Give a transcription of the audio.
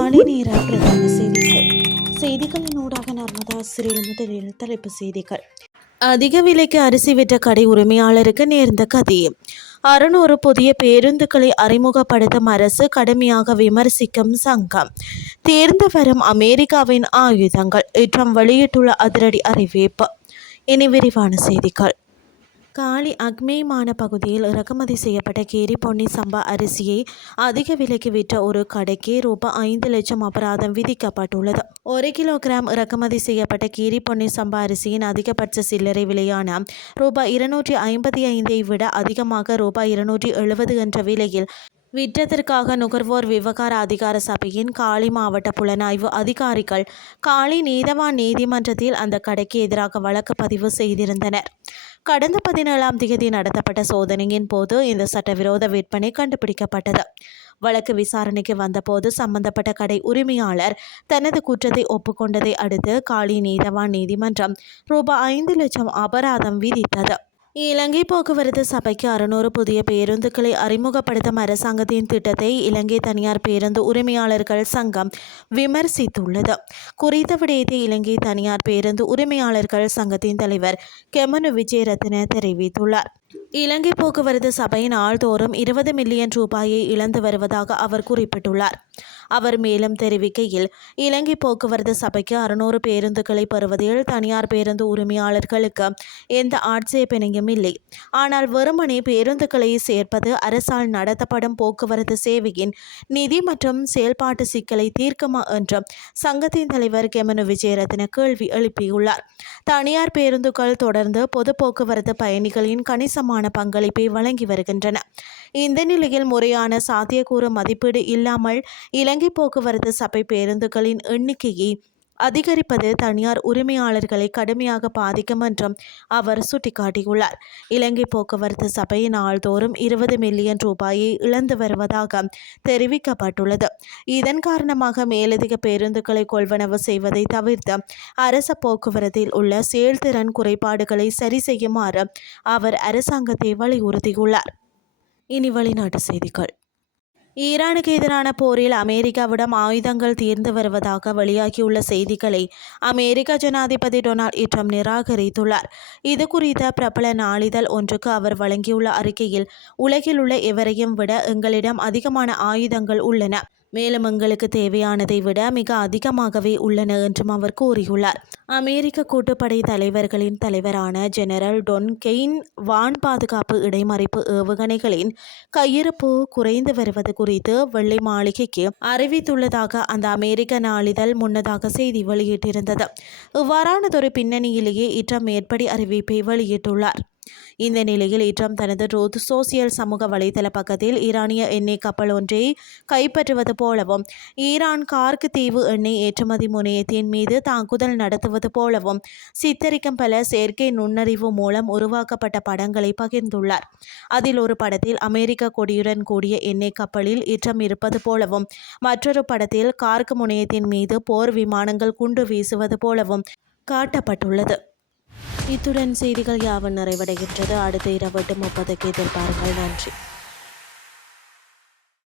காலை நேர பிரதான செய்திகளின் ஊடாக நர்மதா சிறில் முதலில் தலைப்பு செய்திகள். அதிக விலைக்கு அரிசி விற்ற கடை உரிமையாளருக்கு நேர்ந்த கதி. 600 புதிய பேருந்துகளை அறிமுகப்படுத்தும் அரசு கடுமையாக விமர்சிக்கும் சங்கம். தேர்ந்து வரும் அமெரிக்காவின் ஆயுதங்கள். ட்ரம்ப் வெளியிட்டுள்ள அதிரடி அறிவிப்பு. இனி விரிவான செய்திகள். காலி அக்மேமான பகுதியில் இறக்குமதி செய்யப்பட்ட கேரி பொன்னி சம்பா அரிசியை அதிக விலைக்கு விற்ற ஒரு கடைக்கு ரூபாய் 5 லட்சம் அபராதம் விதிக்கப்பட்டுள்ளது. 1 கிலோகிராம் இறக்குமதி செய்யப்பட்ட கீரி பொன்னி சம்பா அரிசியின் அதிகபட்ச சில்லறை விலையான ரூபாய் 255 விட அதிகமாக ரூபாய் 270 என்ற விலையில் விற்றதற்காக நுகர்வோர் விவகார அதிகார சபையின் காலி மாவட்ட புலனாய்வு அதிகாரிகள் காலி நீதவான் நீதிமன்றத்தில் அந்த கடைக்கு எதிராக வழக்கு பதிவு செய்திருந்தனர். கடந்த 17ஆம் தேதி நடத்தப்பட்ட சோதனையின் போது இந்த சட்டவிரோத விற்பனை கண்டுபிடிக்கப்பட்டது. வழக்கு விசாரணைக்கு வந்தபோது சம்பந்தப்பட்ட கடை உரிமையாளர் தனது குற்றத்தை ஒப்புக்கொண்டதை அடுத்து காலி நீதவான் நீதிமன்றம் ரூபாய் 5 லட்சம் அபராதம் விதித்தது. இலங்கை போக்குவரத்து சபைக்கு 600 புதிய பேருந்துகளை அறிமுகப்படுத்தும் அரசாங்கத்தின் திட்டத்தை இலங்கை தனியார் பேருந்து உரிமையாளர்கள் சங்கம் விமர்சித்துள்ளது. குறித்த விடயத்தை இலங்கை தனியார் பேருந்து உரிமையாளர்கள் சங்கத்தின் தலைவர் கெமனு விஜயரத்ன தெரிவித்துள்ளார். இலங்கை போக்குவரத்து சபை நாள்தோறும் 20 மில்லியன் ரூபாயை இழந்து வருவதாக அவர் குறிப்பிட்டுள்ளார். அவர் மேலும் தெரிவிக்கையில், இலங்கை போக்குவரத்து சபைக்கு 600 பேருந்துகளை பெறுவதில் தனியார் பேருந்து உரிமையாளர்களுக்கு எந்த ஆட்சேபனையும் இல்லை. ஆனால் வெறுமனே பேருந்துகளை சேர்ப்பது அரசால் நடத்தப்படும் போக்குவரத்து சேவையின் நிதி மற்றும் செயல்பாட்டு சிக்கலை தீர்க்குமா என்று சங்கத்தின் தலைவர் கெமனு விஜயரத்ன கேள்வி எழுப்பியுள்ளார். தனியார் பேருந்துகள் தொடர்ந்து பொது போக்குவரத்து பயணிகளின் கணிசமான பங்களிப்பை வழங்கி வருகின்றன. இந்த நிலையில் முறையான சாத்தியக்கூறு மதிப்பீடு இல்லாமல் இலங்கை போக்குவரத்து சபை பேருந்துகளின் எண்ணிக்கையை அதிகரிப்பது தனியார் உரிமையாளர்களை கடுமையாக பாதிக்கும் என்றும் அவர் சுட்டிக்காட்டியுள்ளார். இலங்கை போக்குவரத்து சபை நாள்தோறும் 20 மில்லியன் ரூபாயை இழந்து வருவதாக தெரிவிக்கப்பட்டுள்ளது. இதன் காரணமாக மேலதிக பேருந்துகளை கொள்வனவு செய்வதை தவிர்த்து அரச போக்குவரத்தில் உள்ள செயல்திறன் குறைபாடுகளை சரி செய்யுமாறு அவர் அரசாங்கத்தை வலியுறுத்தியுள்ளார். இனி வெளிநாட்டு செய்திகள். ஈரானுக்கு எதிரான போரில் அமெரிக்காவிடம் ஆயுதங்கள் தீர்ந்து வருவதாக வெளியாகியுள்ள செய்திகளை அமெரிக்க ஜனாதிபதி டொனால்ட் ட்ரம்ப் நிராகரித்துள்ளார். இது குறித்த பிரபல நாளிதழ் ஒன்றுக்கு அவர் வழங்கியுள்ள அறிக்கையில், உலகில் உள்ள எவரையும் விட எங்களிடம் அதிகமான ஆயுதங்கள் உள்ளன, மேலும் எங்களுக்கு தேவையானதை விட மிக அதிகமாகவே உள்ளன என்றும் அவர் கூறியுள்ளார். அமெரிக்க கூட்டுப்படை தலைவர்களின் தலைவரான ஜெனரல் டொன் கெயின் வான் பாதுகாப்பு இடைமறிப்பு ஏவுகணைகளின் கையிருப்பு குறைந்து வருவது குறித்து வெள்ளை மாளிகைக்கு அறிவித்துள்ளதாக அந்த அமெரிக்க நாளிதழ் முன்னதாக செய்தி வெளியிட்டிருந்தது. இவ்வாறானதொரு பின்னணியிலேயே ட்ரம்ப் மேற்படி அறிவிப்பை வெளியிட்டுள்ளார். இந்த நிலையில் ட்ரம்ப் தனது ட்ரூத் சோசியல் சமூக வலைதள பக்கத்தில் ஈரானிய எண்ணெய் கப்பல் ஒன்றை கைப்பற்றுவது போலவும் ஈரான் கார்க் தீவு எண்ணெய் ஏற்றுமதி முனையத்தின் மீது தாக்குதல் நடத்துவது போலவும் சித்தரிக்கும் பல செயற்கை நுண்ணறிவு மூலம் உருவாக்கப்பட்ட படங்களை பகிர்ந்துள்ளார். அதில் ஒரு படத்தில் அமெரிக்க கொடியுடன் கூடிய எண்ணெய் கப்பலில் ட்ரம்ப் இருப்பது போலவும் மற்றொரு படத்தில் கார்க் முனையத்தின் மீது போர் விமானங்கள் குண்டு வீசுவது போலவும் காட்டப்பட்டுள்ளது. இத்துடன் செய்திகள் யாவும் நிறைவடைகின்றது. அடுத்த இரவு 8:30 எதிர்பாருங்கள். நன்றி.